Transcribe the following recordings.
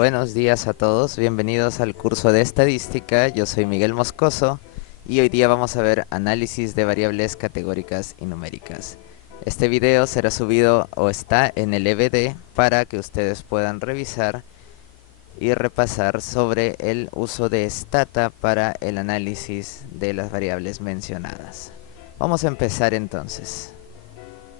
Buenos días a todos, bienvenidos al curso de estadística. Yo soy Miguel Moscoso y hoy día vamos a ver análisis de variables categóricas y numéricas. Este video será subido o está en el EVD para que ustedes puedan revisar y repasar sobre el uso de Stata para el análisis de las variables mencionadas. Vamos a empezar entonces.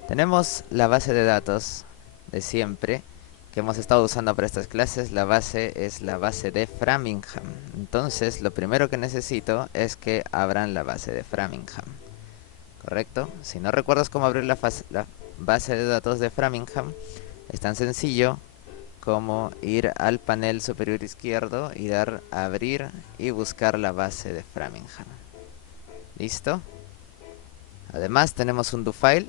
Tenemos la base de datos de siempre que hemos estado usando para estas clases. La base es la base de Framingham. Entonces lo primero que necesito es que abran la base de Framingham, ¿correcto? Si no recuerdas cómo abrir la base de datos de Framingham, es tan sencillo como ir al panel superior izquierdo y dar a abrir y buscar la base de Framingham. ¿Listo? Además tenemos un do-file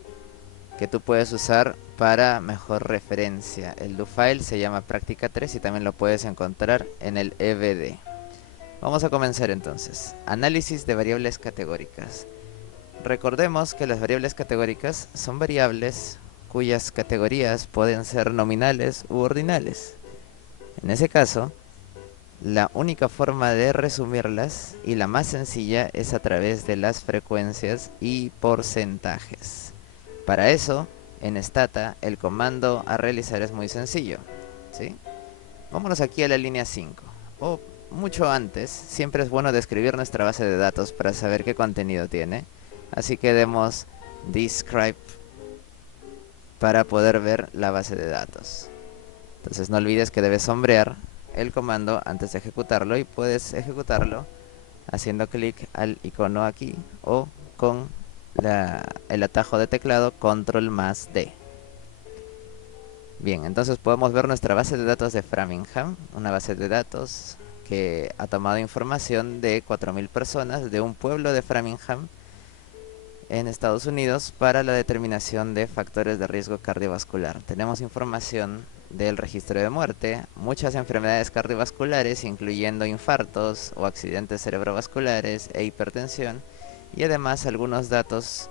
que tú puedes usar para mejor referencia. El do-file se llama práctica 3 y también lo puedes encontrar en el EVD. Vamos a comenzar entonces. Análisis de variables categóricas. Recordemos que las variables categóricas son variables cuyas categorías pueden ser nominales u ordinales. En ese caso, la única forma de resumirlas y la más sencilla es a través de las frecuencias y porcentajes. Para eso, en Stata, el comando a realizar es muy sencillo, ¿sí? Vámonos aquí a la línea 5. O mucho antes, siempre es bueno describir nuestra base de datos para saber qué contenido tiene. Así que demos describe para poder ver la base de datos. Entonces no olvides que debes sombrear el comando antes de ejecutarlo, y puedes ejecutarlo haciendo clic al icono aquí o con el atajo de teclado Control+D. Bien, entonces podemos ver nuestra base de datos de Framingham, una base de datos que ha tomado información de 4000 personas de un pueblo de Framingham en Estados Unidos para la determinación de factores de riesgo cardiovascular. Tenemos información del registro de muerte, muchas enfermedades cardiovasculares, incluyendo infartos o accidentes cerebrovasculares e hipertensión, y además algunos datos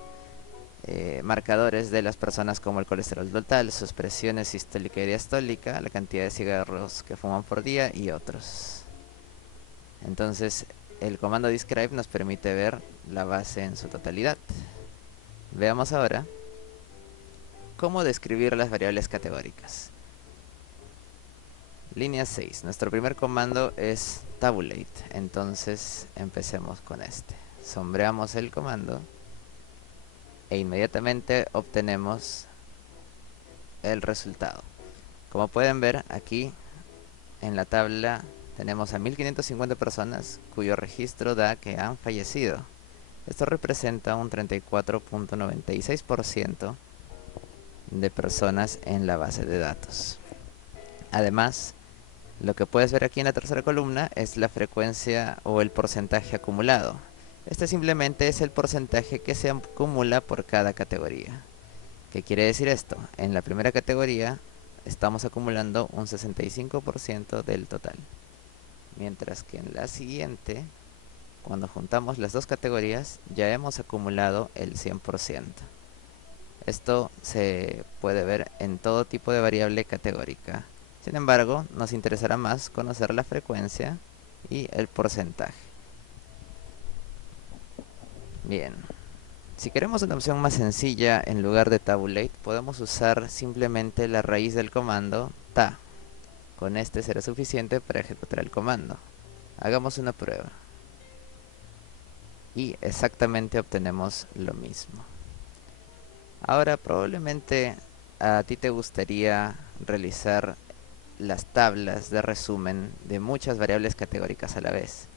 marcadores de las personas, como el colesterol total, sus presiones sistólica y diastólica, la cantidad de cigarros que fuman por día y otros. Entonces el comando describe nos permite ver la base en su totalidad. Veamos ahora cómo describir las variables categóricas. Línea 6. Nuestro primer comando es tabulate. Entonces empecemos con este. Sombreamos el comando e inmediatamente obtenemos el resultado. Como pueden ver aquí en la tabla tenemos a 1550 personas cuyo registro da que han fallecido. Esto representa un 34.96% de personas en la base de datos. Además, lo que puedes ver aquí en la tercera columna es la frecuencia o el porcentaje acumulado. Este simplemente es el porcentaje que se acumula por cada categoría. ¿Qué quiere decir esto? En la primera categoría estamos acumulando un 65% del total, mientras que en la siguiente, cuando juntamos las dos categorías, ya hemos acumulado el 100%. Esto se puede ver en todo tipo de variable categórica. Sin embargo, nos interesará más conocer la frecuencia y el porcentaje. Bien, si queremos una opción más sencilla en lugar de tabulate, podemos usar simplemente la raíz del comando ta. Con este será suficiente para ejecutar el comando. Hagamos una prueba y exactamente obtenemos lo mismo. Ahora probablemente a ti te gustaría realizar las tablas de resumen de muchas variables categóricas a la vez.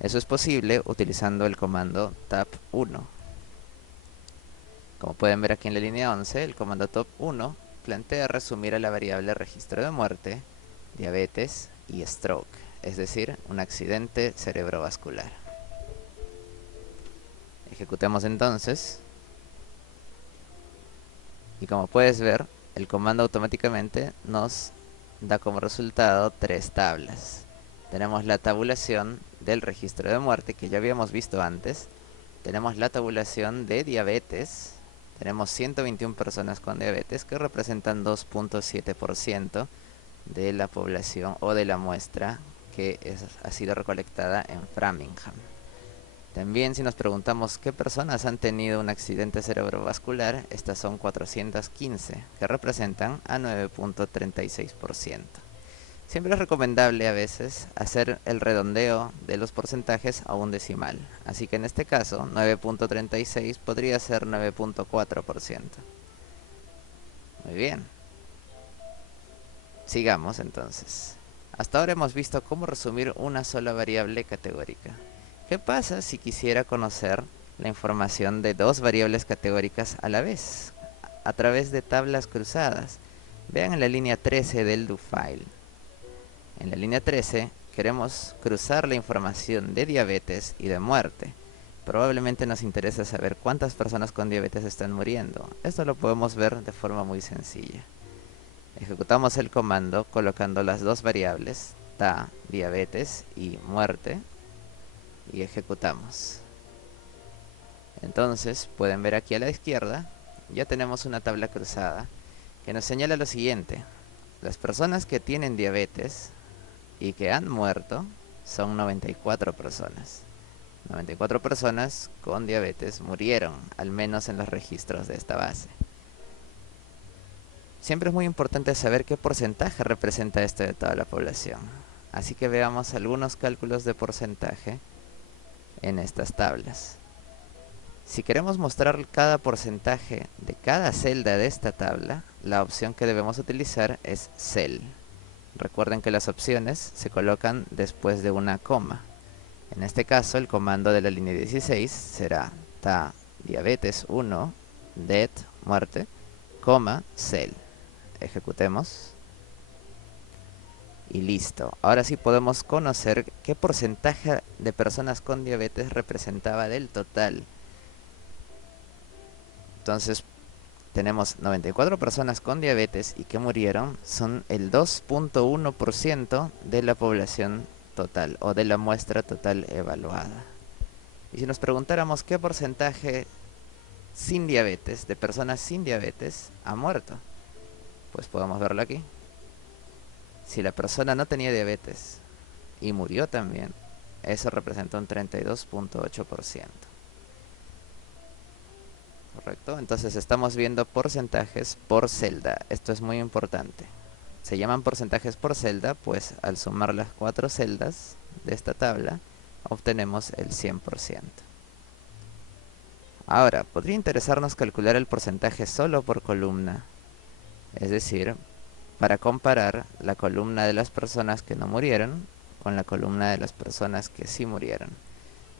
Eso es posible utilizando el comando tab1. Como pueden ver aquí en la línea 11, el comando tab1 plantea resumir a la variable registro de muerte, diabetes y stroke, es decir, un accidente cerebrovascular. Ejecutemos entonces. Y como puedes ver, el comando automáticamente nos da como resultado tres tablas. Tenemos la tabulación del registro de muerte, que ya habíamos visto antes. Tenemos la tabulación de diabetes. Tenemos 121 personas con diabetes, que representan 2.7% de la población o de la muestra que ha sido recolectada en Framingham. También si nos preguntamos qué personas han tenido un accidente cerebrovascular, estas son 415, que representan a 9.36%. Siempre es recomendable a veces hacer el redondeo de los porcentajes a un decimal, así que en este caso 9.36 podría ser 9.4%. Muy bien. Sigamos entonces. Hasta ahora hemos visto cómo resumir una sola variable categórica. ¿Qué pasa si quisiera conocer la información de dos variables categóricas a la vez, a través de tablas cruzadas? Vean en la línea 13 del do-file. En la línea 13 queremos cruzar la información de diabetes y de muerte. Probablemente nos interesa saber cuántas personas con diabetes están muriendo. Esto lo podemos ver de forma muy sencilla. Ejecutamos el comando colocando las dos variables, ta, diabetes y muerte, y ejecutamos. Entonces pueden ver aquí a la izquierda, ya tenemos una tabla cruzada que nos señala lo siguiente: las personas que tienen diabetes y que han muerto son 94 personas. 94 personas con diabetes murieron, al menos en los registros de esta base. Siempre es muy importante saber qué porcentaje representa esto de toda la población. Así que veamos algunos cálculos de porcentaje en estas tablas. Si queremos mostrar cada porcentaje de cada celda de esta tabla, la opción que debemos utilizar es cell. Recuerden que las opciones se colocan después de una coma. En este caso, el comando de la línea 16 será ta diabetes 1 det muerte, coma cell. Ejecutemos. Y listo. Ahora sí podemos conocer qué porcentaje de personas con diabetes representaba del total. Entonces, tenemos 94 personas con diabetes y que murieron, son el 2.1% de la población total o de la muestra total evaluada. Y si nos preguntáramos qué porcentaje sin diabetes, de personas sin diabetes, ha muerto, pues podemos verlo aquí. Si la persona no tenía diabetes y murió también, eso representa un 32.8%. ¿Correcto? Entonces estamos viendo porcentajes por celda. Esto es muy importante. Se llaman porcentajes por celda, pues al sumar las 4 celdas de esta tabla, obtenemos el 100%. Ahora, podría interesarnos calcular el porcentaje solo por columna. Es decir, para comparar la columna de las personas que no murieron con la columna de las personas que sí murieron.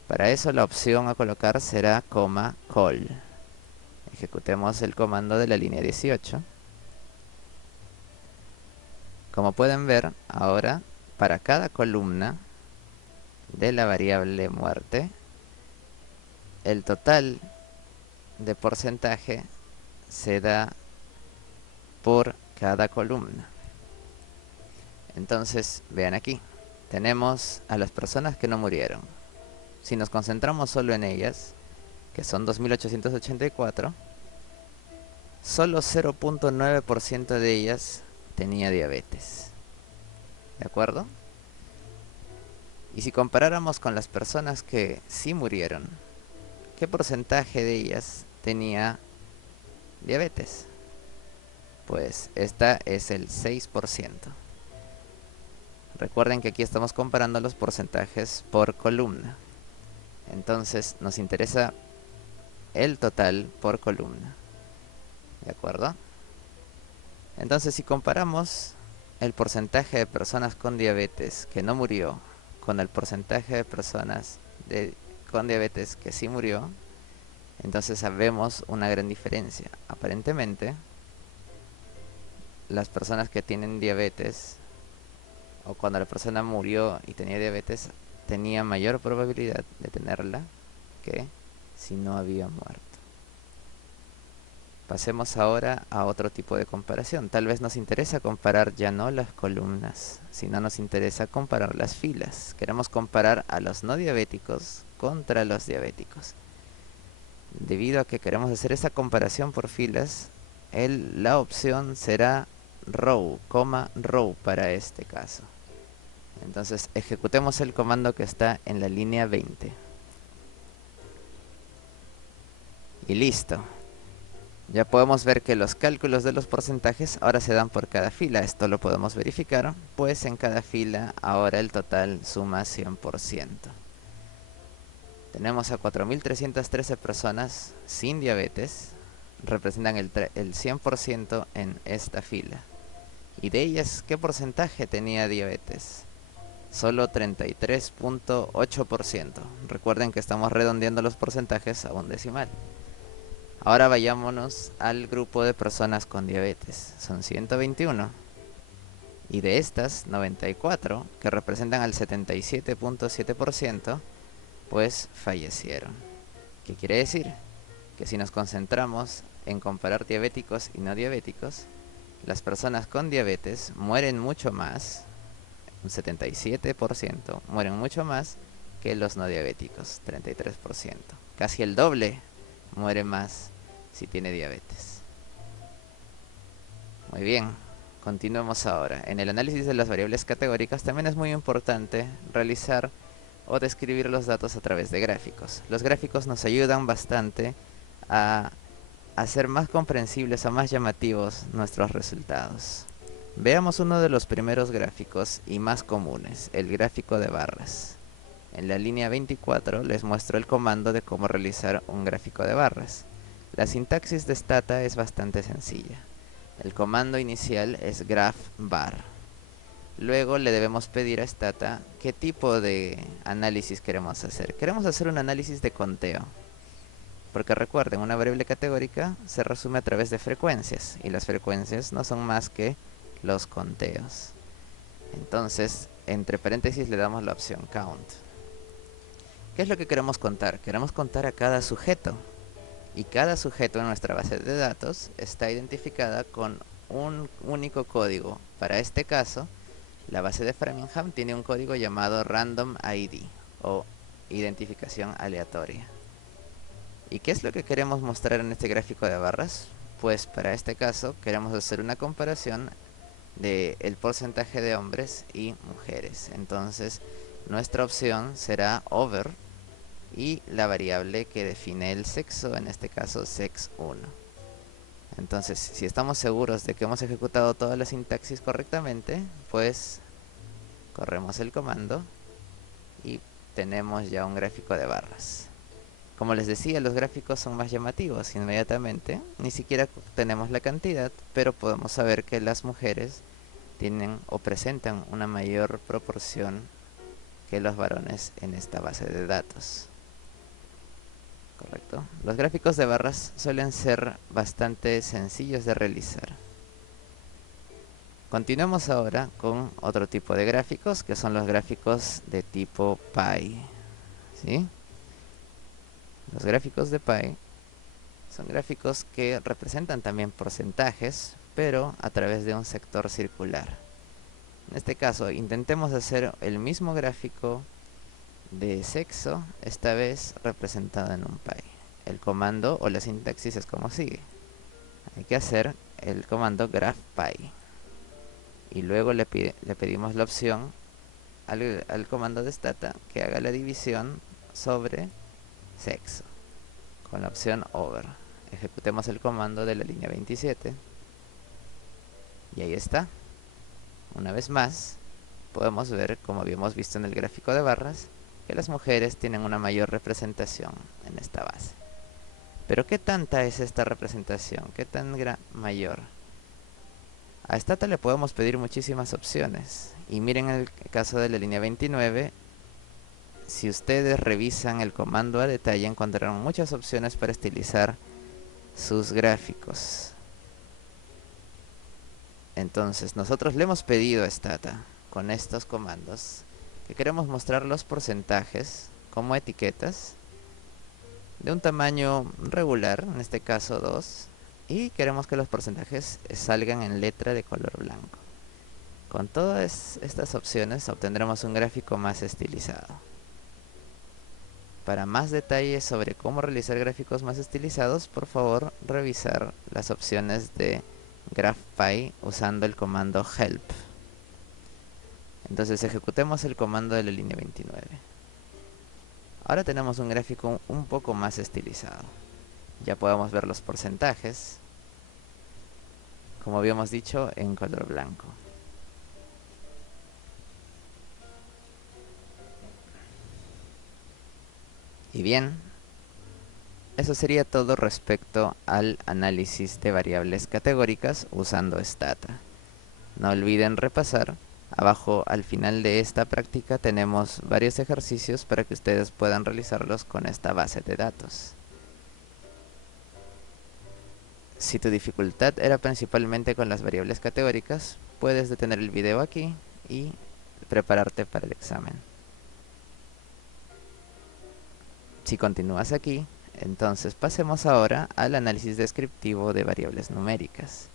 Para eso la opción a colocar será col. Ejecutemos el comando de la línea 18. Como pueden ver, ahora para cada columna de la variable muerte, el total de porcentaje se da por cada columna. Entonces, vean aquí, tenemos a las personas que no murieron. Si nos concentramos solo en ellas, que son 2884, solo 0.9% de ellas tenía diabetes. ¿De acuerdo? Y si comparáramos con las personas que sí murieron, ¿qué porcentaje de ellas tenía diabetes? Pues esta es el 6%. Recuerden que aquí estamos comparando los porcentajes por columna. Entonces nos interesa el total por columna. ¿De acuerdo? Entonces si comparamos el porcentaje de personas con diabetes que no murió con el porcentaje de personas con diabetes que sí murió, entonces sabemos una gran diferencia. Aparentemente, las personas que tienen diabetes, o cuando la persona murió y tenía diabetes, tenía mayor probabilidad de tenerla que si no había muerto. Pasemos ahora a otro tipo de comparación. Tal vez nos interesa comparar ya no las columnas, sino nos interesa comparar las filas. Queremos comparar a los no diabéticos contra los diabéticos. Debido a que queremos hacer esa comparación por filas, la opción será row, coma row para este caso. Entonces ejecutemos el comando que está en la línea 20. Y listo. Ya podemos ver que los cálculos de los porcentajes ahora se dan por cada fila. Esto lo podemos verificar, pues en cada fila ahora el total suma 100%. Tenemos a 4.313 personas sin diabetes, representan el 100% en esta fila. Y de ellas, ¿qué porcentaje tenía diabetes? Solo 33.8%. Recuerden que estamos redondeando los porcentajes a un decimal. Ahora vayámonos al grupo de personas con diabetes. Son 121. Y de estas, 94, que representan al 77.7%, pues fallecieron. ¿Qué quiere decir? Que si nos concentramos en comparar diabéticos y no diabéticos, las personas con diabetes mueren mucho más, un 77%, mueren mucho más que los no diabéticos, 33%. Casi el doble muere más si tiene diabetes. Muy bien, continuemos ahora. En el análisis de las variables categóricas también es muy importante realizar o describir los datos a través de gráficos. Los gráficos nos ayudan bastante a hacer más comprensibles o más llamativos nuestros resultados. Veamos uno de los primeros gráficos y más comunes, el gráfico de barras. En la línea 24 les muestro el comando de cómo realizar un gráfico de barras. La sintaxis de Stata es bastante sencilla. El comando inicial es graph bar. Luego le debemos pedir a Stata qué tipo de análisis queremos hacer. Queremos hacer un análisis de conteo. Porque recuerden, una variable categórica se resume a través de frecuencias. Y las frecuencias no son más que los conteos. Entonces, entre paréntesis le damos la opción count. ¿Qué es lo que queremos contar? Queremos contar a cada sujeto. Y cada sujeto en nuestra base de datos está identificada con un único código. Para este caso, la base de Framingham tiene un código llamado Random ID o identificación aleatoria. ¿Y qué es lo que queremos mostrar en este gráfico de barras? Pues para este caso queremos hacer una comparación del porcentaje de hombres y mujeres. Entonces nuestra opción será over y la variable que define el sexo, en este caso sex1. Entonces, si estamos seguros de que hemos ejecutado toda la sintaxis correctamente, pues corremos el comando y tenemos ya un gráfico de barras. Como les decía, los gráficos son más llamativos inmediatamente. Ni siquiera tenemos la cantidad, pero podemos saber que las mujeres tienen o presentan una mayor proporción que los varones en esta base de datos. Correcto. Los gráficos de barras suelen ser bastante sencillos de realizar. Continuemos ahora con otro tipo de gráficos, que son los gráficos de tipo pie. ¿Sí? Los gráficos de pie son gráficos que representan también porcentajes, pero a través de un sector circular. En este caso, intentemos hacer el mismo gráfico de sexo, esta vez representado en un pie. El comando o la sintaxis es como sigue. Hay que hacer el comando graphPie y luego le pedimos la opción al comando de Stata que haga la división sobre sexo con la opción over. Ejecutemos el comando de la línea 27 y ahí está. Una vez más podemos ver, como habíamos visto en el gráfico de barras, que las mujeres tienen una mayor representación en esta base. Pero ¿qué tanta es esta representación? ¿Qué tan mayor? A Stata le podemos pedir muchísimas opciones. Y miren el caso de la línea 29. Si ustedes revisan el comando a detalle, encontrarán muchas opciones para estilizar sus gráficos. Entonces, nosotros le hemos pedido a Stata, con estos comandos, que queremos mostrar los porcentajes como etiquetas de un tamaño regular, en este caso 2, y queremos que los porcentajes salgan en letra de color blanco. Con todas estas opciones obtendremos un gráfico más estilizado. Para más detalles sobre cómo realizar gráficos más estilizados, por favor revisar las opciones de GraphPy usando el comando help. Entonces ejecutemos el comando de la línea 29. Ahora tenemos un gráfico un poco más estilizado. Ya podemos ver los porcentajes, como habíamos dicho, en color blanco. Y bien, eso sería todo respecto al análisis de variables categóricas usando Stata. No olviden repasar. Abajo al final de esta práctica tenemos varios ejercicios para que ustedes puedan realizarlos con esta base de datos. Si tu dificultad era principalmente con las variables categóricas, puedes detener el video aquí y prepararte para el examen. Si continúas aquí, entonces pasemos ahora al análisis descriptivo de variables numéricas.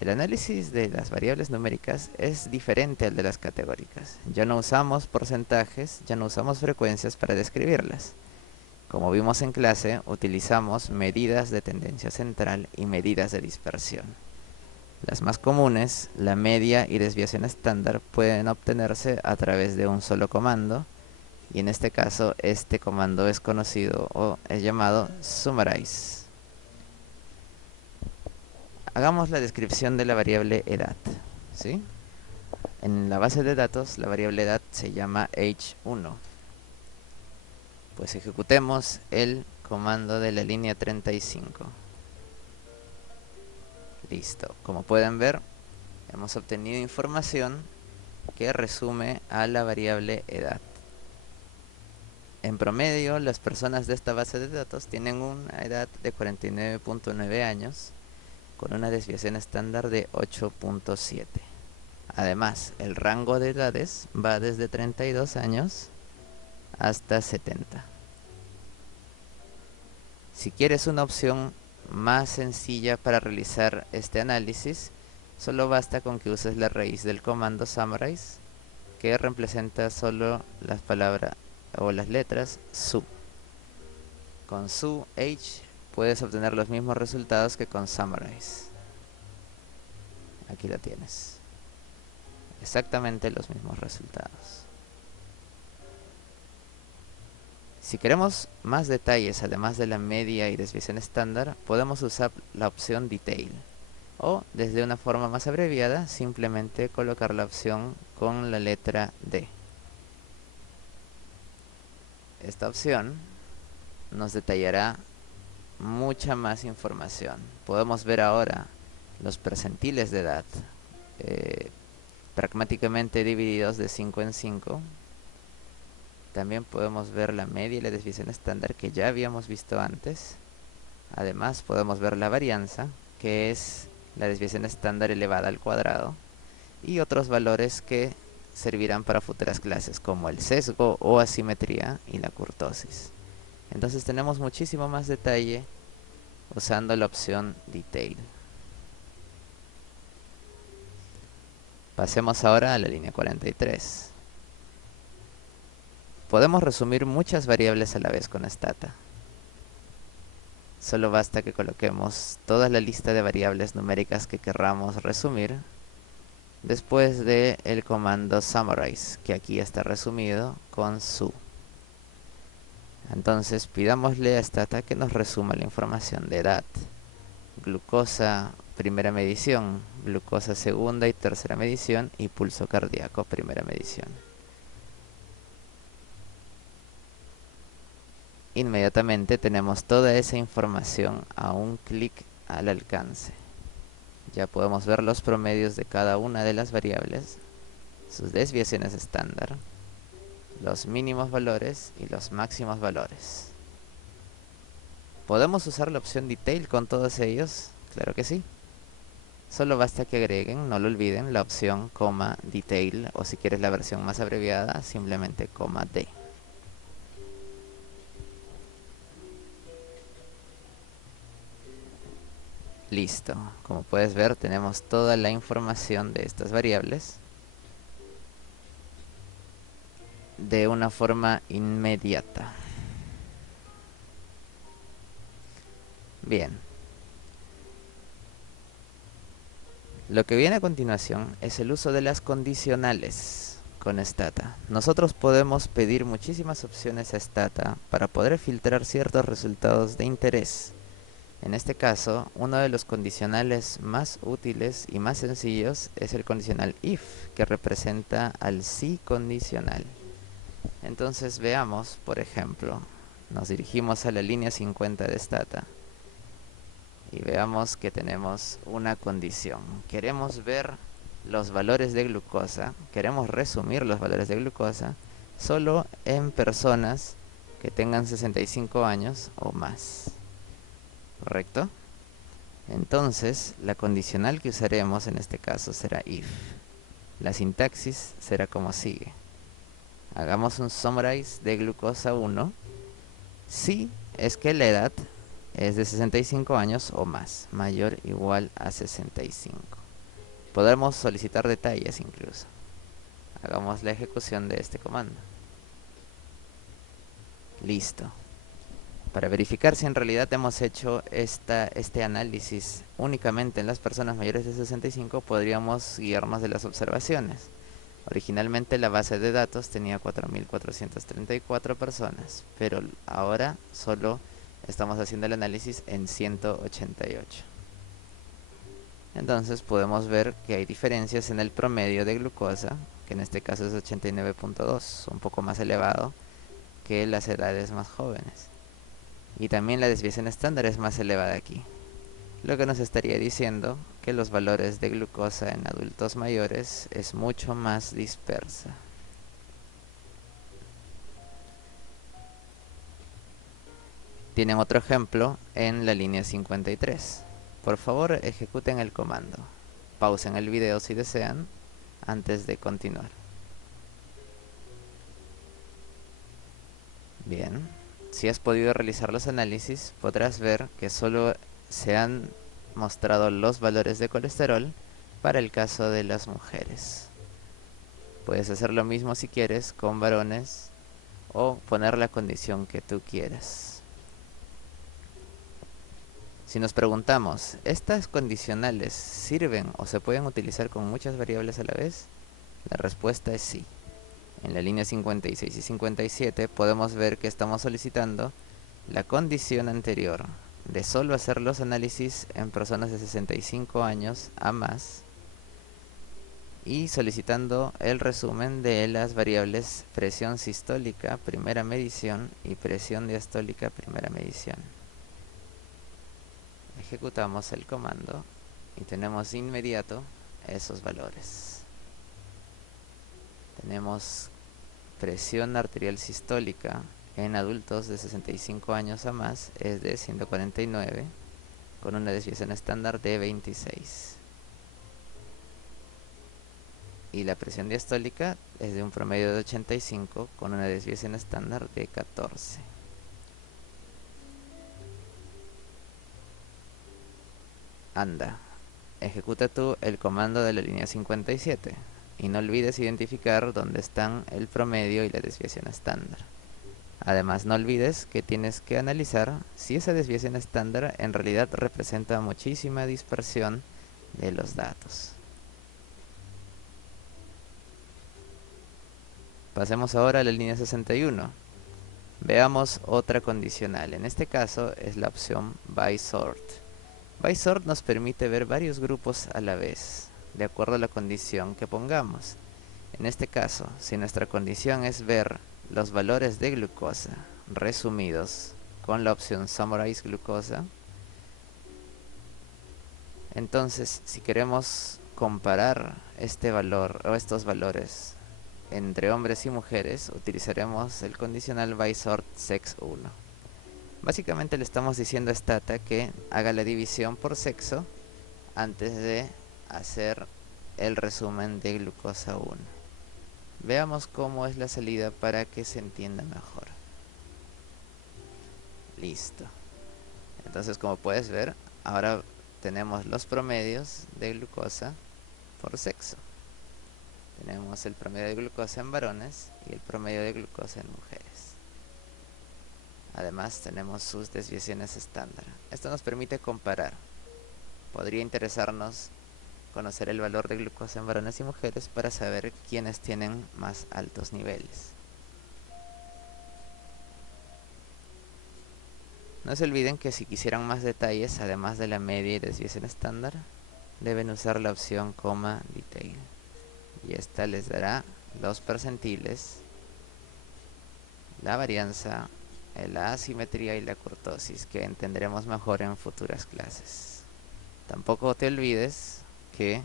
El análisis de las variables numéricas es diferente al de las categóricas. Ya no usamos porcentajes, ya no usamos frecuencias para describirlas. Como vimos en clase, utilizamos medidas de tendencia central y medidas de dispersión. Las más comunes, la media y desviación estándar, pueden obtenerse a través de un solo comando, y en este caso este comando es conocido o es llamado summarize. Hagamos la descripción de la variable edad, ¿sí? En la base de datos la variable edad se llama age1. Pues ejecutemos el comando de la línea 35. Listo. Como pueden ver, hemos obtenido información que resume a la variable edad. En promedio, las personas de esta base de datos tienen una edad de 49.9 años con una desviación estándar de 8.7. Además, el rango de edades va desde 32 años hasta 70. Si quieres una opción más sencilla para realizar este análisis, solo basta con que uses la raíz del comando summarize, que representa solo las palabras o las letras su. Con su h puedes obtener los mismos resultados que con summarize. Aquí lo tienes. Exactamente los mismos resultados. Si queremos más detalles además de la media y desviación estándar, podemos usar la opción detail, o desde una forma más abreviada, simplemente colocar la opción con la letra D. Esta opción nos detallará mucha más información. Podemos ver ahora los percentiles de edad pragmáticamente divididos de 5 en 5. También podemos ver la media y la desviación estándar que ya habíamos visto antes. Además podemos ver la varianza, que es la desviación estándar elevada al cuadrado, y otros valores que servirán para futuras clases, como el sesgo o asimetría y la kurtosis. Entonces tenemos muchísimo más detalle usando la opción Detail. Pasemos ahora a la línea 43. Podemos resumir muchas variables a la vez con Stata. Solo basta que coloquemos toda la lista de variables numéricas que querramos resumir después del comando summarize, que aquí está resumido con su. Entonces pidámosle a Stata que nos resuma la información de edad. Glucosa primera medición, glucosa segunda y tercera medición, y pulso cardíaco primera medición. Inmediatamente tenemos toda esa información a un clic al alcance. Ya podemos ver los promedios de cada una de las variables, sus desviaciones estándar, los mínimos valores y los máximos valores. ¿Podemos usar la opción Detail con todos ellos? Claro que sí. Solo basta que agreguen, no lo olviden, la opción Detail, o si quieres la versión más abreviada, simplemente D. Listo. Como puedes ver, tenemos toda la información de estas variables de una forma inmediata. Bien. Lo que viene a continuación es el uso de las condicionales con Stata. Nosotros podemos pedir muchísimas opciones a Stata para poder filtrar ciertos resultados de interés. En este caso, uno de los condicionales más útiles y más sencillos es el condicional if, que representa al si condicional. Entonces veamos, por ejemplo, nos dirigimos a la línea 50 de Stata y veamos que tenemos una condición. Queremos ver los valores de glucosa, queremos resumir los valores de glucosa solo en personas que tengan 65 años o más. ¿Correcto? Entonces, la condicional que usaremos en este caso será if. La sintaxis será como sigue. Hagamos un summarize de glucosa 1 si es que la edad es de 65 años o más, mayor o igual a 65. Podemos solicitar detalles incluso. Hagamos la ejecución de este comando. Listo. Para verificar si en realidad hemos hecho este análisis únicamente en las personas mayores de 65, podríamos guiarnos de las observaciones. Originalmente la base de datos tenía 4.434 personas, pero ahora solo estamos haciendo el análisis en 188. Entonces podemos ver que hay diferencias en el promedio de glucosa, que en este caso es 89.2, un poco más elevado que las edades más jóvenes. Y también la desviación estándar es más elevada aquí, lo que nos estaría diciendo que los valores de glucosa en adultos mayores es mucho más dispersa. Tienen otro ejemplo en la línea 53. Por favor, ejecuten el comando. Pausen el video si desean antes de continuar. Bien, si has podido realizar los análisis, podrás ver que solo se han mostrado los valores de colesterol para el caso de las mujeres. Puedes hacer lo mismo si quieres con varones o poner la condición que tú quieras. Si nos preguntamos, ¿estas condicionales sirven o se pueden utilizar con muchas variables a la vez? La respuesta es sí. En la línea 56 y 57 podemos ver que estamos solicitando la condición anterior de solo hacer los análisis en personas de 65 años a más y solicitando el resumen de las variables presión sistólica, primera medición, y presión diastólica, primera medición. Ejecutamos el comando y tenemos de inmediato esos valores. Tenemos presión arterial sistólica en adultos de 65 años a más es de 149 con una desviación estándar de 26. Y la presión diastólica es de un promedio de 85 con una desviación estándar de 14. Anda, ejecuta tú el comando de la línea 57 y no olvides identificar dónde están el promedio y la desviación estándar. Además, no olvides que tienes que analizar si esa desviación estándar en realidad representa muchísima dispersión de los datos. Pasemos ahora a la línea 61. Veamos otra condicional. En este caso es la opción by sort. By sort nos permite ver varios grupos a la vez, de acuerdo a la condición que pongamos. En este caso, si nuestra condición es ver los valores de glucosa resumidos con la opción Summarize Glucosa, entonces si queremos comparar este valor o estos valores entre hombres y mujeres, utilizaremos el condicional by sort sex1. Básicamente le estamos diciendo a Stata que haga la división por sexo antes de hacer el resumen de glucosa 1. Veamos cómo es la salida para que se entienda mejor. Listo. Entonces, como puedes ver, ahora tenemos los promedios de glucosa por sexo. Tenemos el promedio de glucosa en varones y el promedio de glucosa en mujeres. Además, tenemos sus desviaciones estándar. Esto nos permite comparar. Podría interesarnos conocer el valor de glucosa en varones y mujeres para saber quiénes tienen más altos niveles. No se olviden que si quisieran más detalles, además de la media y desviación estándar, deben usar la opción coma detail, y esta les dará los percentiles, la varianza, la asimetría y la kurtosis, que entenderemos mejor en futuras clases. Tampoco te olvides que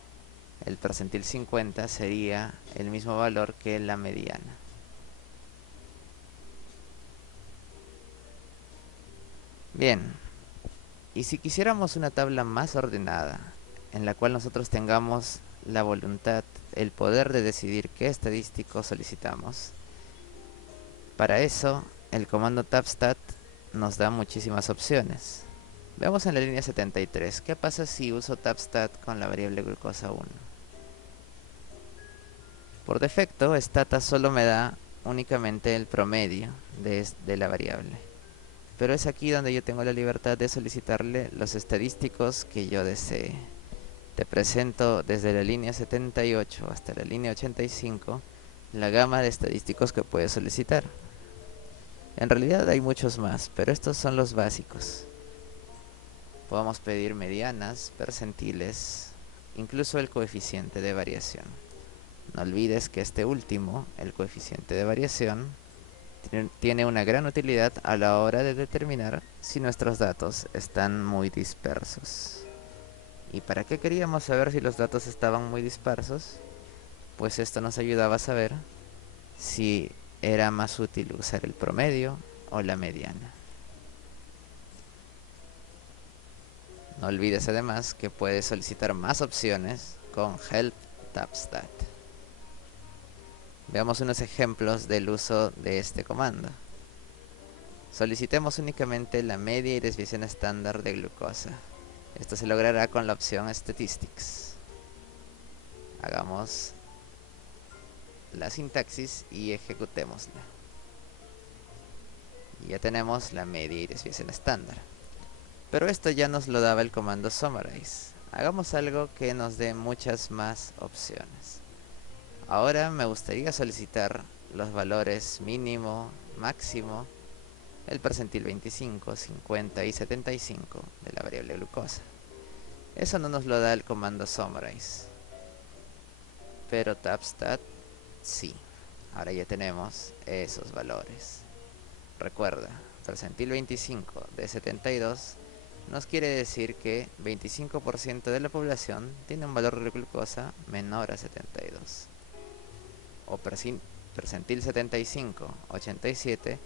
el percentil 50 sería el mismo valor que la mediana. Bien, y si quisiéramos una tabla más ordenada, en la cual nosotros tengamos la voluntad, el poder de decidir qué estadístico solicitamos, para eso el comando tabstat nos da muchísimas opciones. Veamos en la línea 73, ¿qué pasa si uso tabstat con la variable glucosa 1? Por defecto, stata solo me da únicamente el promedio de la variable. Pero es aquí donde yo tengo la libertad de solicitarle los estadísticos que yo desee. Te presento desde la línea 78 hasta la línea 85 la gama de estadísticos que puedes solicitar. En realidad hay muchos más, pero estos son los básicos. Podemos pedir medianas, percentiles, incluso el coeficiente de variación. No olvides que este último, el coeficiente de variación, tiene una gran utilidad a la hora de determinar si nuestros datos están muy dispersos. ¿Y para qué queríamos saber si los datos estaban muy dispersos? Pues esto nos ayudaba a saber si era más útil usar el promedio o la mediana. No olvides además que puedes solicitar más opciones con Help Tabstat. Veamos unos ejemplos del uso de este comando. Solicitemos únicamente la media y desviación estándar de glucosa. Esto se logrará con la opción Statistics. Hagamos la sintaxis y ejecutémosla. Y ya tenemos la media y desviación estándar. Pero esto ya nos lo daba el comando Summarize. Hagamos algo que nos dé muchas más opciones. Ahora me gustaría solicitar los valores mínimo, máximo, el percentil 25, 50 y 75 de la variable glucosa. Eso no nos lo da el comando Summarize, pero tabstat sí. Ahora ya tenemos esos valores. Recuerda, percentil 25 de 72 nos quiere decir que 25% de la población tiene un valor de glucosa menor a 72. O percentil 75, 87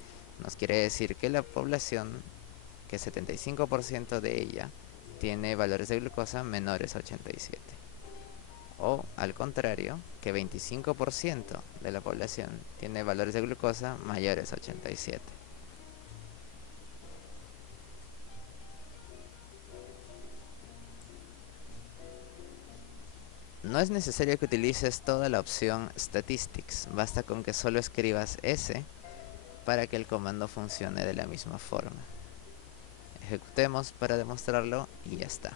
nos quiere decir que la población, que 75% de ella tiene valores de glucosa menores a 87. O al contrario, que 25% de la población tiene valores de glucosa mayores a 87. No es necesario que utilices toda la opción Statistics, basta con que solo escribas S para que el comando funcione de la misma forma. Ejecutemos para demostrarlo y ya está.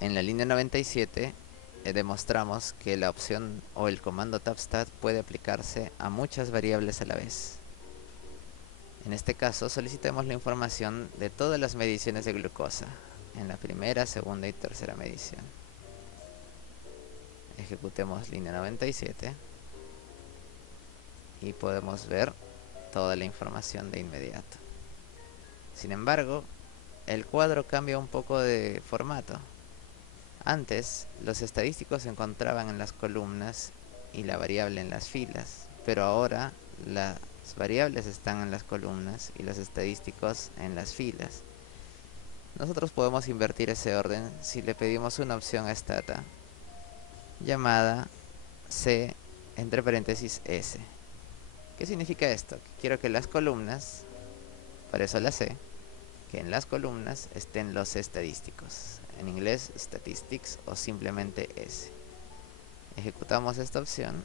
En la línea 97 demostramos que la opción o el comando tabstat puede aplicarse a muchas variables a la vez. En este caso solicitemos la información de todas las mediciones de glucosa en la primera, segunda y tercera medición. Ejecutemos línea 97 y podemos ver toda la información de inmediato. Sin embargo, el cuadro cambia un poco de formato. Antes, los estadísticos se encontraban en las columnas y la variable en las filas, pero ahora las variables están en las columnas y los estadísticos en las filas. Nosotros podemos invertir ese orden si le pedimos una opción a stata llamada C entre paréntesis S. ¿Qué significa esto? Que quiero que las columnas, para eso la C, que en las columnas estén los estadísticos, en inglés statistics o simplemente S. Ejecutamos esta opción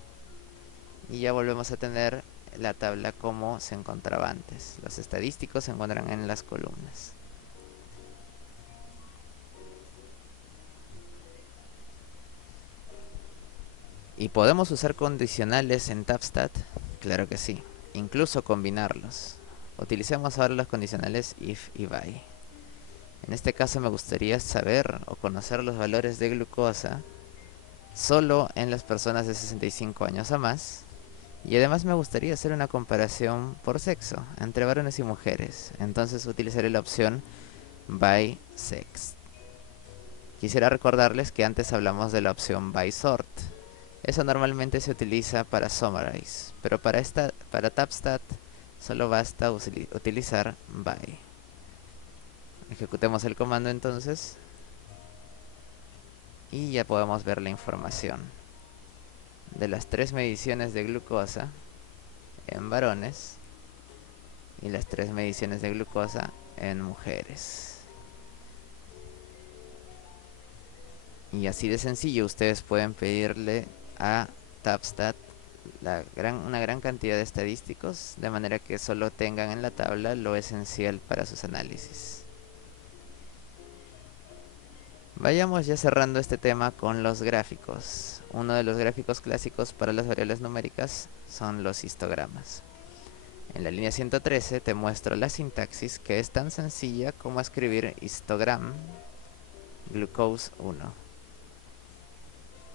y ya volvemos a tener la tabla como se encontraba antes. Los estadísticos se encuentran en las columnas. ¿Y podemos usar condicionales en Tapstat? Claro que sí, incluso combinarlos. Utilicemos ahora los condicionales if y by. En este caso me gustaría saber o conocer los valores de glucosa solo en las personas de 65 años o más. Y además me gustaría hacer una comparación por sexo, entre varones y mujeres. Entonces utilizaré la opción by sex. Quisiera recordarles que antes hablamos de la opción by sort. Eso normalmente se utiliza para summarize, pero para Tapstat solo basta utilizar by. Ejecutemos el comando entonces y ya podemos ver la información de las 3 mediciones de glucosa en varones y las 3 mediciones de glucosa en mujeres. Y así de sencillo ustedes pueden pedirle a Tapstat una gran cantidad de estadísticos, de manera que solo tengan en la tabla lo esencial para sus análisis. Vayamos ya cerrando este tema con los gráficos. Uno de los gráficos clásicos para las variables numéricas son los histogramas. En la línea 113 te muestro la sintaxis, que es tan sencilla como escribir histogram glucose 1,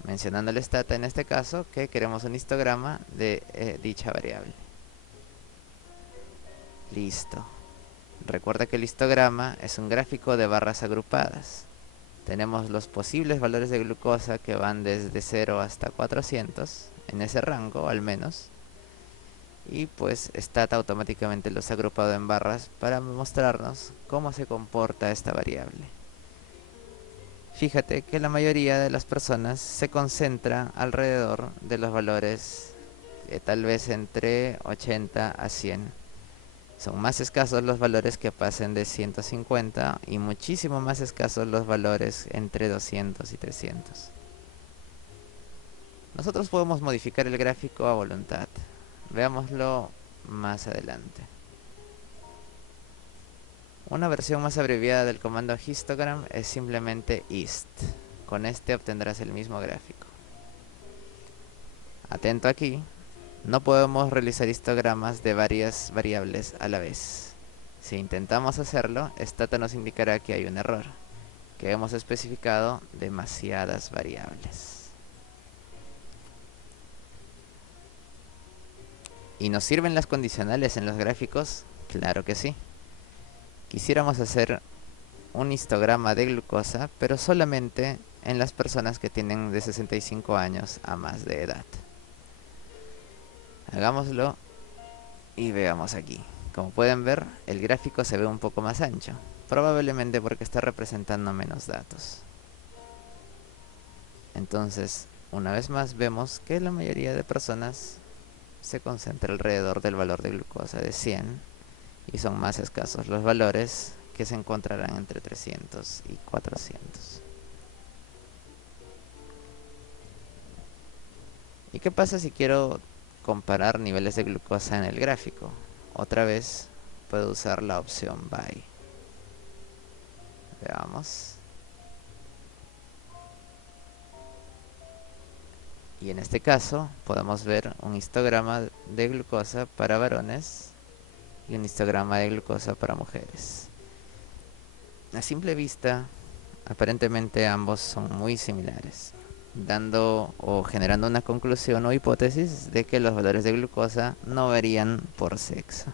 mencionando el stata en este caso que queremos un histograma de dicha variable. Listo. Recuerda que el histograma es un gráfico de barras agrupadas. Tenemos los posibles valores de glucosa que van desde 0 hasta 400, en ese rango al menos. Y pues Stata automáticamente los ha agrupado en barras para mostrarnos cómo se comporta esta variable. Fíjate que la mayoría de las personas se concentra alrededor de los valores tal vez entre 80 a 100. Son más escasos los valores que pasen de 150 y muchísimo más escasos los valores entre 200 y 300. Nosotros podemos modificar el gráfico a voluntad. Veámoslo más adelante. Una versión más abreviada del comando histogram es simplemente hist. Con este obtendrás el mismo gráfico. Atento aquí. No podemos realizar histogramas de varias variables a la vez. Si intentamos hacerlo, Stata nos indicará que hay un error, que hemos especificado demasiadas variables. ¿Y nos sirven las condicionales en los gráficos? Claro que sí. Quisiéramos hacer un histograma de glucosa, pero solamente en las personas que tienen de 65 años a más de edad. Hagámoslo y veamos aquí. Como pueden ver, el gráfico se ve un poco más ancho, probablemente porque está representando menos datos. Entonces, una vez más vemos que la mayoría de personas se concentra alrededor del valor de glucosa de 100 y son más escasos los valores que se encontrarán entre 300 y 400. ¿Y qué pasa si quiero comparar niveles de glucosa en el gráfico? Otra vez puedo usar la opción by. Veamos. Y en este caso podemos ver un histograma de glucosa para varones y un histograma de glucosa para mujeres. A simple vista, aparentemente ambos son muy similares, dando o generando una conclusión o hipótesis de que los valores de glucosa no varían por sexo.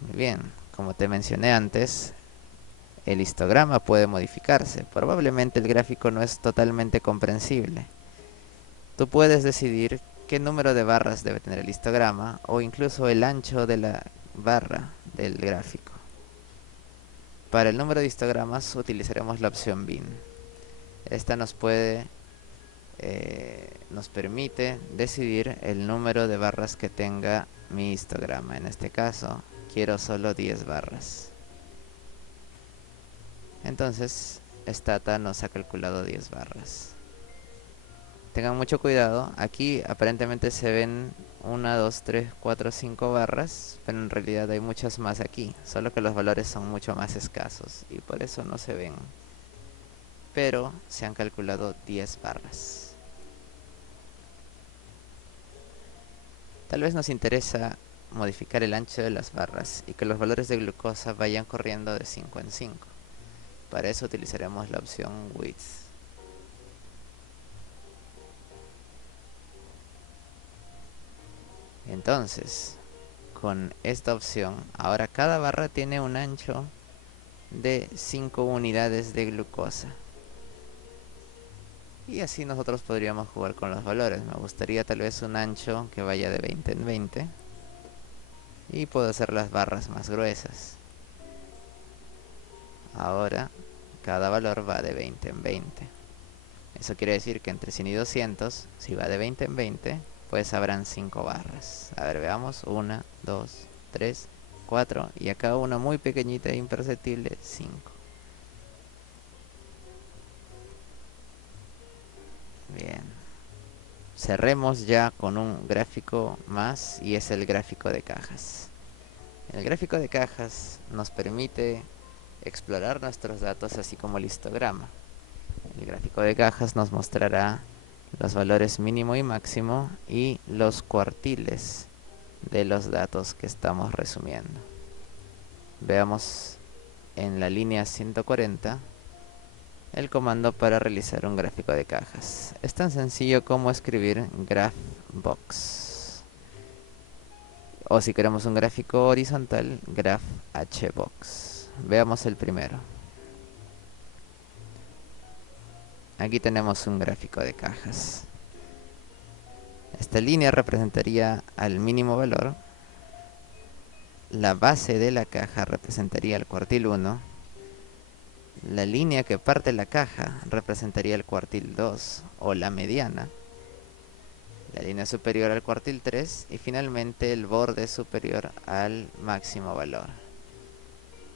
Muy bien, como te mencioné antes, el histograma puede modificarse. Probablemente el gráfico no es totalmente comprensible. Tú puedes decidir qué número de barras debe tener el histograma o incluso el ancho de la barra del gráfico. Para el número de histogramas utilizaremos la opción bin. Esta nos permite decidir el número de barras que tenga mi histograma. En este caso quiero solo 10 barras. Entonces Stata nos ha calculado 10 barras. Tengan mucho cuidado, aquí aparentemente se ven 1, 2, 3, 4, 5 barras, pero en realidad hay muchas más aquí, solo que los valores son mucho más escasos y por eso no se ven. pero se han calculado 10 barras. Tal vez nos interesa modificar el ancho de las barras y que los valores de glucosa vayan corriendo de 5 en 5. Para eso utilizaremos la opción width. Entonces, con esta opción, ahora cada barra tiene un ancho de 5 unidades de glucosa. Y así nosotros podríamos jugar con los valores. Me gustaría tal vez un ancho que vaya de 20 en 20. Y puedo hacer las barras más gruesas. Ahora, cada valor va de 20 en 20. Eso quiere decir que entre 100 y 200, si va de 20 en 20, pues habrán 5 barras. A ver, veamos. 1, 2, 3, 4. Y acá una muy pequeñita e imperceptible, 5. Bien. Cerremos ya con un gráfico más y es el gráfico de cajas. El gráfico de cajas nos permite explorar nuestros datos así como el histograma. El gráfico de cajas nos mostrará los valores mínimo y máximo y los cuartiles de los datos que estamos resumiendo. Veamos en la línea 140 el comando para realizar un gráfico de cajas. Es tan sencillo como escribir graphbox. O si queremos un gráfico horizontal, graphhbox. Veamos el primero. Aquí tenemos un gráfico de cajas. Esta línea representaría al mínimo valor. La base de la caja representaría el cuartil 1. La línea que parte la caja representaría el cuartil 2 o la mediana. La línea superior al cuartil 3 y finalmente el borde superior al máximo valor.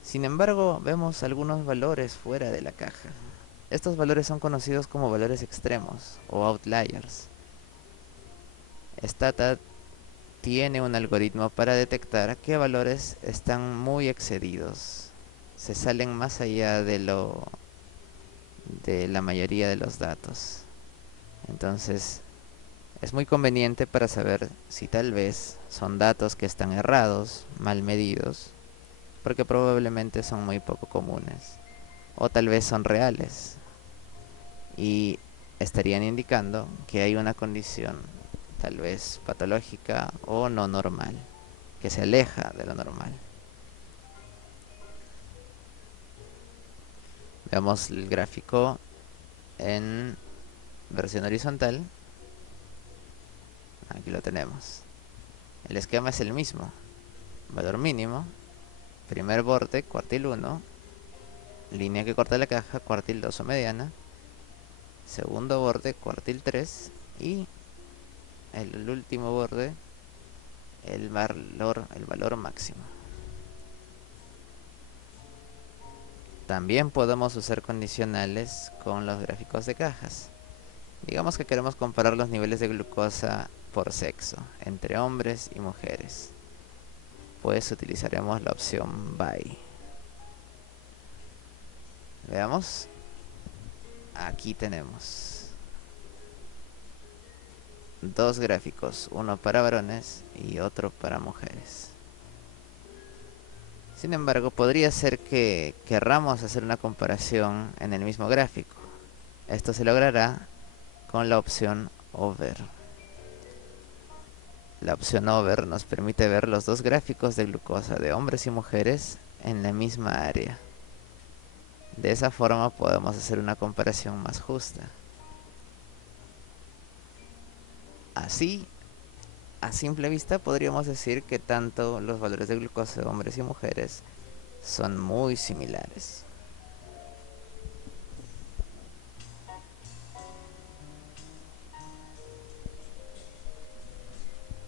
Sin embargo, vemos algunos valores fuera de la caja. Estos valores son conocidos como valores extremos o outliers. Stata tiene un algoritmo para detectar qué valores están muy excedidos. Se salen más allá de la mayoría de los datos. Entonces, es muy conveniente para saber si tal vez son datos que están errados, mal medidos, porque probablemente son muy poco comunes. O tal vez son reales y estarían indicando que hay una condición tal vez patológica o no normal, que se aleja de lo normal. Veamos el gráfico en versión horizontal. Aquí lo tenemos. El esquema es el mismo. Valor mínimo, primer borde, cuartil 1, línea que corta la caja, cuartil 2 o mediana, segundo borde, cuartil 3 y el último borde, el valor máximo. También podemos usar condicionales con los gráficos de cajas. Digamos que queremos comparar los niveles de glucosa por sexo, entre hombres y mujeres. Pues utilizaremos la opción by. Veamos. Aquí tenemos dos gráficos, uno para varones y otro para mujeres. Sin embargo, podría ser que querramos hacer una comparación en el mismo gráfico. Esto se logrará con la opción Over. La opción Over nos permite ver los dos gráficos de glucosa de hombres y mujeres en la misma área. De esa forma podemos hacer una comparación más justa. Así, a simple vista podríamos decir que tanto los valores de glucosa de hombres y mujeres son muy similares.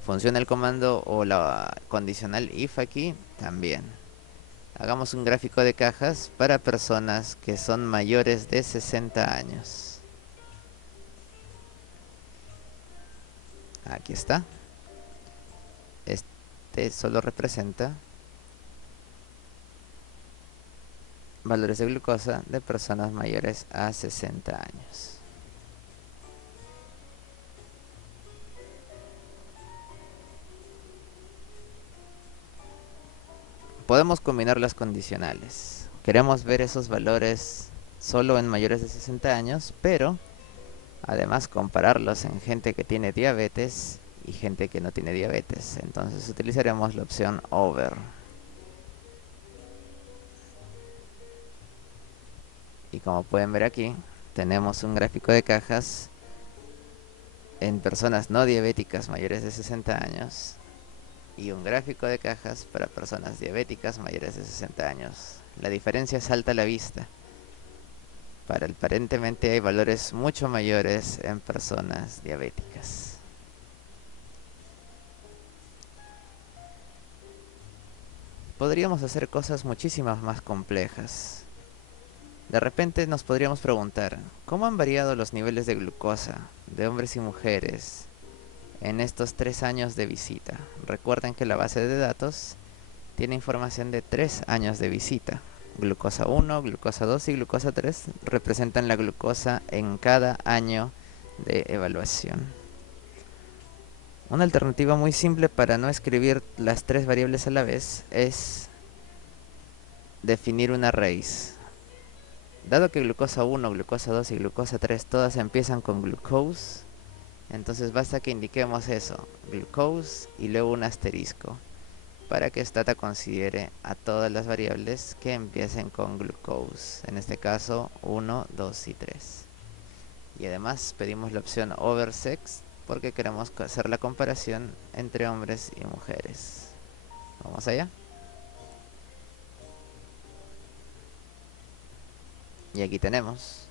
Funciona el comando o la condicional if aquí también. Hagamos un gráfico de cajas para personas que son mayores de 60 años. Aquí está. Este solo representa valores de glucosa de personas mayores a 60 años. Podemos combinar las condicionales. Queremos ver esos valores solo en mayores de 60 años, pero además compararlos en gente que tiene diabetes y gente que no tiene diabetes. Entonces utilizaremos la opción over. Y como pueden ver aquí, tenemos un gráfico de cajas en personas no diabéticas mayores de 60 años y un gráfico de cajas para personas diabéticas mayores de 60 años. La diferencia salta a la vista. Aparentemente hay valores mucho mayores en personas diabéticas. Podríamos hacer cosas muchísimas más complejas. De repente nos podríamos preguntar, ¿cómo han variado los niveles de glucosa de hombres y mujeres en estos 3 años de visita? Recuerden que la base de datos tiene información de 3 años de visita. Glucosa 1, glucosa 2 y glucosa 3 representan la glucosa en cada año de evaluación. Una alternativa muy simple para no escribir las 3 variables a la vez es definir una raíz. Dado que glucosa 1, glucosa 2 y glucosa 3 todas empiezan con glucose, entonces basta que indiquemos eso, glucose y luego un asterisco, para que Stata considere a todas las variables que empiecen con glucose, en este caso 1, 2 y 3. Y además pedimos la opción over sex porque queremos hacer la comparación entre hombres y mujeres. Vamos allá. Y aquí tenemos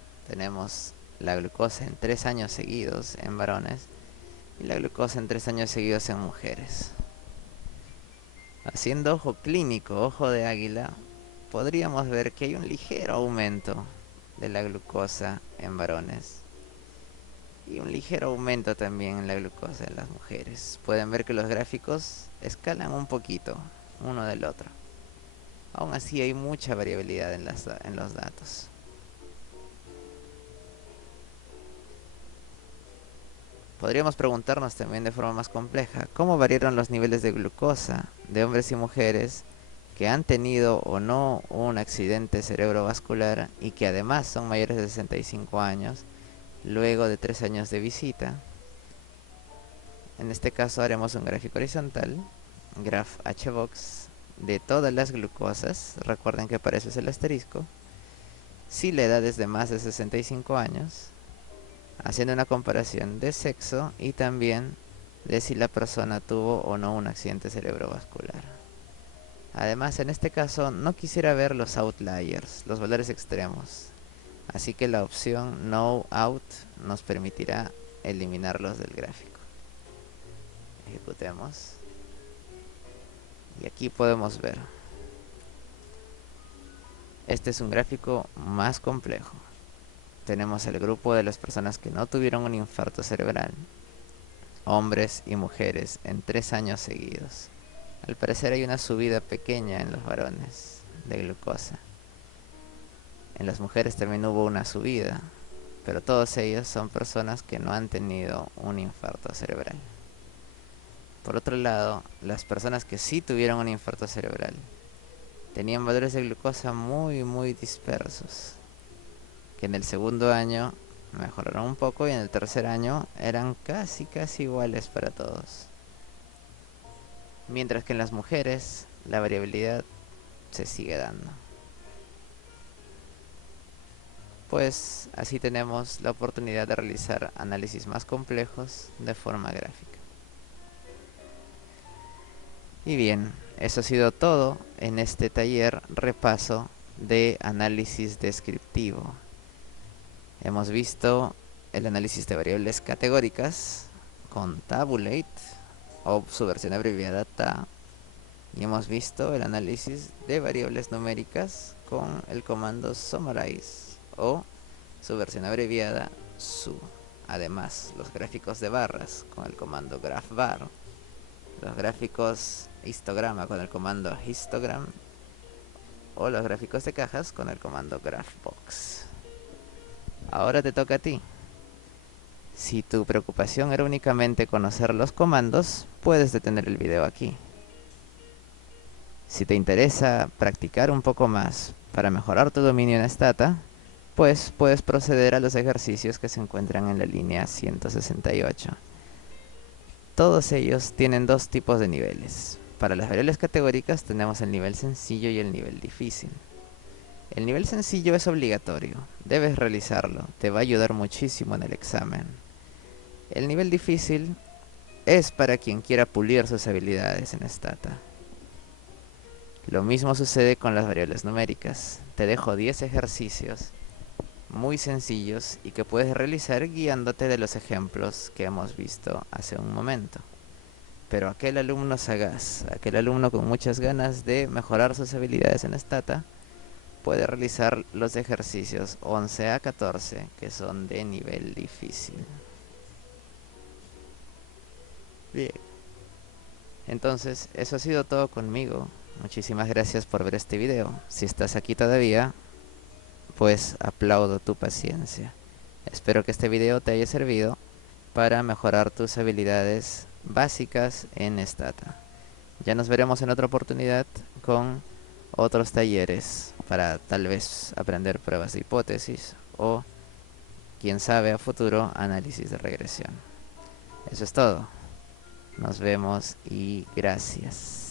la glucosa en 3 años seguidos en varones y la glucosa en 3 años seguidos en mujeres. Haciendo ojo clínico, ojo de águila, podríamos ver que hay un ligero aumento de la glucosa en varones y un ligero aumento también en la glucosa en las mujeres. Pueden ver que los gráficos escalan un poquito uno del otro. Aún así hay mucha variabilidad en los datos. Podríamos preguntarnos también de forma más compleja, ¿cómo variaron los niveles de glucosa de hombres y mujeres que han tenido o no un accidente cerebrovascular y que además son mayores de 65 años luego de 3 años de visita? En este caso haremos un gráfico horizontal, graph HBox, de todas las glucosas. Recuerden que para eso es el asterisco. Si la edad es de más de 65 años, haciendo una comparación de sexo y también de si la persona tuvo o no un accidente cerebrovascular. Además, en este caso no quisiera ver los outliers, los valores extremos, así que la opción no out nos permitirá eliminarlos del gráfico. Ejecutemos y aquí podemos ver, este es un gráfico más complejo. Tenemos el grupo de las personas que no tuvieron un infarto cerebral, hombres y mujeres en 3 años seguidos. Al parecer hay una subida pequeña en los varones de glucosa. En las mujeres también hubo una subida, pero todos ellos son personas que no han tenido un infarto cerebral. Por otro lado, las personas que sí tuvieron un infarto cerebral tenían valores de glucosa muy dispersos, que en el segundo año mejoraron un poco y en el tercer año eran casi iguales para todos. Mientras que en las mujeres la variabilidad se sigue dando. Pues así tenemos la oportunidad de realizar análisis más complejos de forma gráfica. Y bien, eso ha sido todo en este taller repaso de análisis descriptivo. Hemos visto el análisis de variables categóricas con Tabulate o su versión abreviada TA, y hemos visto el análisis de variables numéricas con el comando Summarize o su versión abreviada SU. Además, los gráficos de barras con el comando GraphBar, los gráficos histograma con el comando Histogram o los gráficos de cajas con el comando GraphBox. Ahora te toca a ti. Si tu preocupación era únicamente conocer los comandos, puedes detener el video aquí. Si te interesa practicar un poco más para mejorar tu dominio en Stata, pues puedes proceder a los ejercicios que se encuentran en la línea 168. Todos ellos tienen dos tipos de niveles. Para las variables categóricas tenemos el nivel sencillo y el nivel difícil. El nivel sencillo es obligatorio, debes realizarlo, te va a ayudar muchísimo en el examen. El nivel difícil es para quien quiera pulir sus habilidades en Stata. Lo mismo sucede con las variables numéricas. Te dejo 10 ejercicios muy sencillos y que puedes realizar guiándote de los ejemplos que hemos visto hace un momento. Pero aquel alumno sagaz, aquel alumno con muchas ganas de mejorar sus habilidades en Stata, puede realizar los ejercicios 11 a 14 que son de nivel difícil. Bien. Entonces, eso ha sido todo conmigo. Muchísimas gracias por ver este video. Si estás aquí todavía, pues aplaudo tu paciencia. Espero que este video te haya servido para mejorar tus habilidades básicas en Stata. Ya nos veremos en otra oportunidad con otros talleres para tal vez aprender pruebas de hipótesis o, quién sabe, a futuro, análisis de regresión. Eso es todo. Nos vemos y gracias.